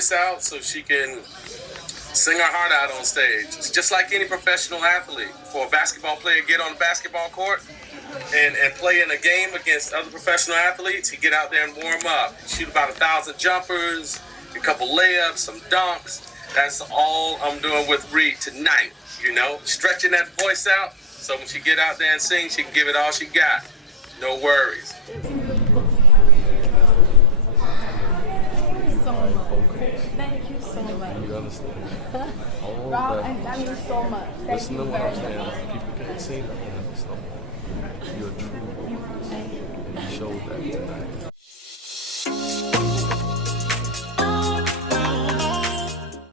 voice out so she can sing her heart out on stage. It's just like any professional athlete. For a basketball player to get on the basketball court and play in a game against other professional athletes, he get out there and warm up. Shoot about 1,000 jumpers, a couple layups, some dunks. That's all I'm doing with Reed tonight, you know, stretching that voice out so when she get out there and sing, she can give it all she got. No worries. Thank you so much. You understand? Rob, that means so much. Listen to what I'm saying. People can't see that. You're a true vocalist. And you showed that tonight.